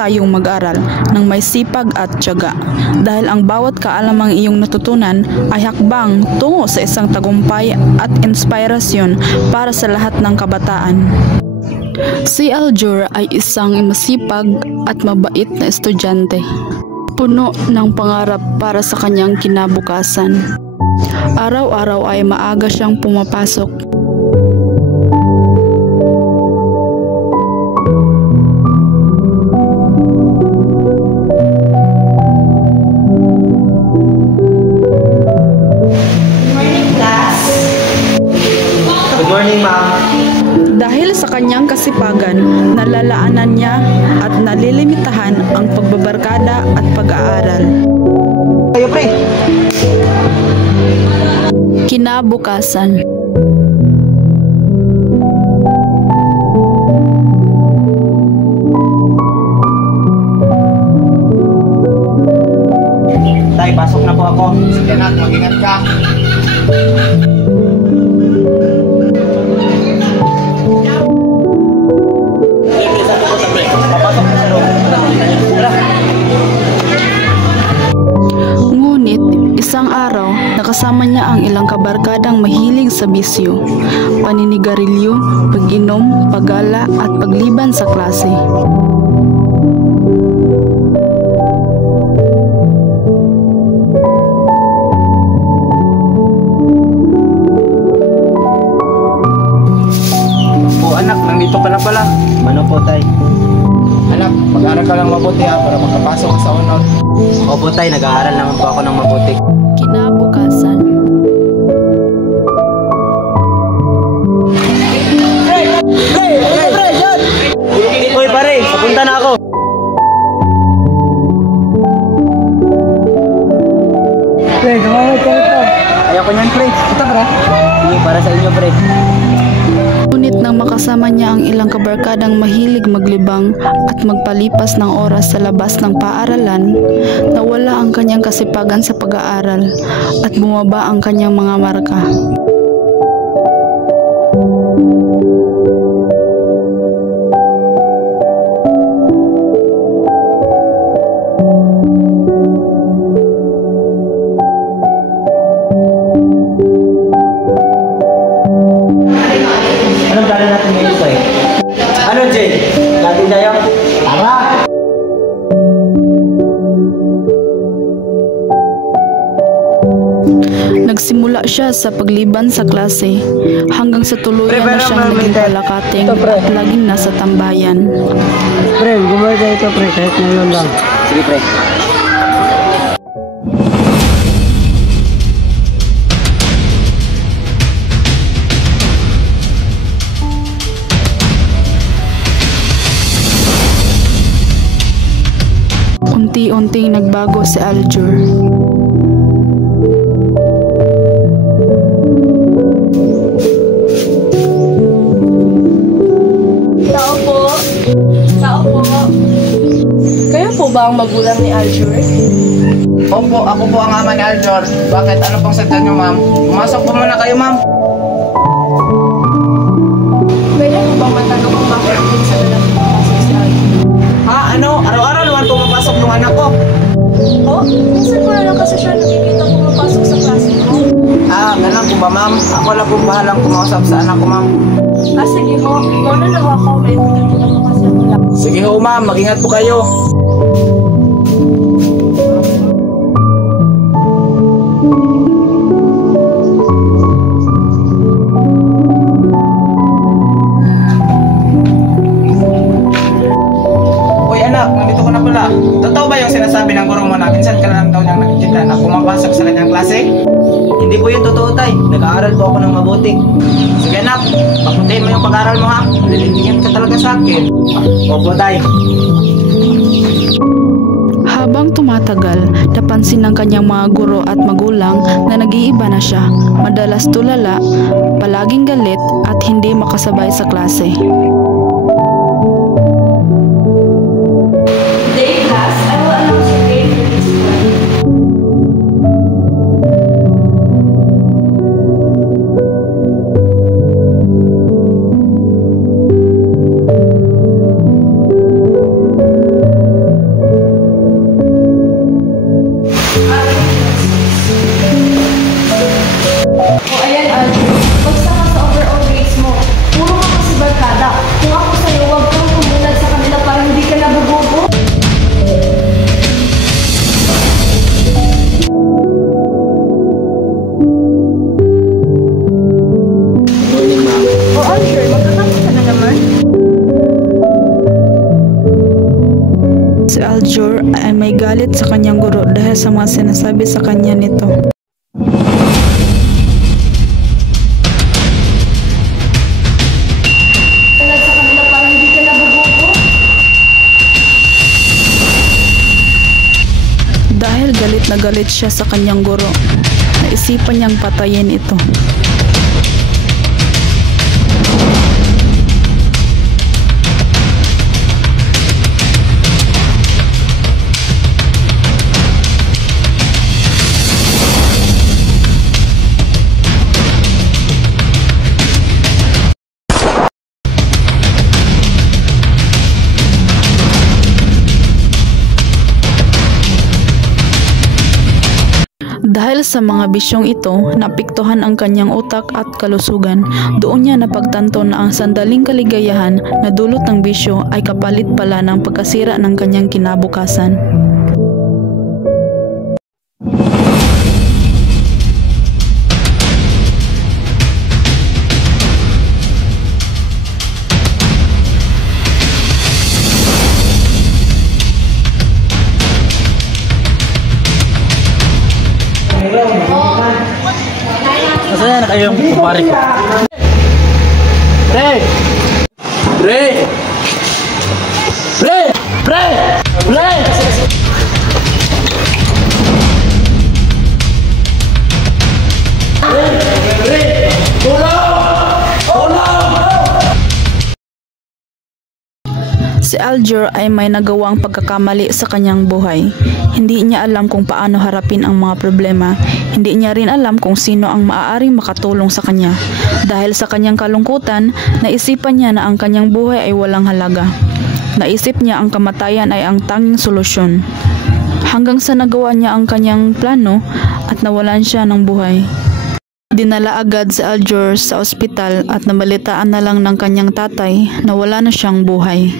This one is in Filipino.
tayong mag-aral ng may sipag at tiyaga dahil ang bawat kaalamang iyong natutunan ay hakbang tungo sa isang tagumpay at inspirasyon para sa lahat ng kabataan. Si Aljur ay isang masipag at mabait na estudyante, puno ng pangarap para sa kanyang kinabukasan. Araw-araw ay maaga siyang pumapasok. Dahil sa kanyang kasipagan, nalalaanan niya at nalilimitahan ang pagbabarkada at pag-aaral. Kayo, pre! Kinabukasan. Tay, pasok na po ako. Sige na, mag-ingat ka. Ngunit, isang araw, nakasama niya ang ilang kabarkadang mahilig sa bisyo, paninigarilyo, pag-inom, paggala at pagliban sa klase. Anak, nandito ka na pala. Ano po, tay? Anak, mag-aaral ka lang mabuti ha, para makapasok ka sa honor. Opo, tay, nag-aaral naman po ako ng mabuti. Kinabukasan. Hoy, pare, papunta na ako. Pre, gumamit ka ito. Ayaw ko niyan, pre. Ito, pre. Sige, para sa inyo, pre. Ngunit nang makasama niya ang ilang kabarkadang mahilig maglibang at magpalipas ng oras sa labas ng paaralan, nawala ang kanyang kasipagan sa pag-aaral at bumaba ang kanyang mga marka. Anong plano natin ngayon, tay? Ano, Jay? Natin tayo? Tara! Nagsimula siya sa pagliban sa klase hanggang sa tuluyan na siyang naging palakating at laging nasa tambayan. Pre, gumamit ito, pre. Kahit ngayon lang. Sige, pre. Unti-unting nagbago si Aljur. Tao po. Tao po. Kayo po ba ang magulang ni Aljur? Opo, ako po ang ama ni Aljur. Bakit? Ano pong sadya niyo, ma'am? Pumasok po muna kayo, ma'am. Pwede po ba matanong kung bakit din sa nalang pumapasok si Aljur? Ha? Ano? Araw-araw naman pumapasok yung anak ko. Oh, minsan ko na lang kasi siya nakikita pumapasok sa klase mo. Ah, ganun po ba, ma'am? Ako lang po bahalang kumausap sa anak ko, ma'am. Ah, sige ho. Muna lang ako. May pinagkita ko kasi ako lang. Sige ho, ma'am. Mag-ingat po kayo. Uy, anak. Nandito ko na pala. Totoo ba yung sinasabi ng guro mo na minsan ka lang daw niyang nakikita na pumapasok sa kanyang klase? Hindi po yun totoo, tay. Nag-aaral po ako ng mabuti. Sige, anak. Papuntahin mo yung pag-aaral mo, ha? Lilitingin ka talaga sa akin. Opo, tay. Habang tumatagal, napansin ng kanyang mga guro at magulang na nag-iiba na siya, madalas tulala, palaging galit at hindi makasabay sa klase. Today, class, I will announce your grade for this one. kanyang guro dahil sa mga sinasabi sa kanya nito. Tulad sa kanila parang hindi ka nabubuko. Dahil galit na galit siya sa kanyang guro, naisipan niyang patayin ito. Dahil sa mga bisyong ito, napiktuhan ang kanyang utak at kalusugan. Doon niya napagtanto na ang sandaling kaligayahan na dulot ng bisyo ay kapalit pala ng pagkasira ng kanyang kinabukasan. Masaya na kayong kumpare ko. Pre! Pre! Pre! Pre! Pre! Pre! Si Aljur ay may nagawang pagkakamali sa kanyang buhay. Hindi niya alam kung paano harapin ang mga problema. Hindi niya rin alam kung sino ang maaaring makatulong sa kanya. Dahil sa kanyang kalungkutan, naisipan niya na ang kanyang buhay ay walang halaga. Naisip niya ang kamatayan ay ang tanging solusyon. Hanggang sa nagawa niya ang kanyang plano at nawalan siya ng buhay. Dinala agad si Aljur sa ospital at nabalitaan na lang ng kanyang tatay na wala na siyang buhay.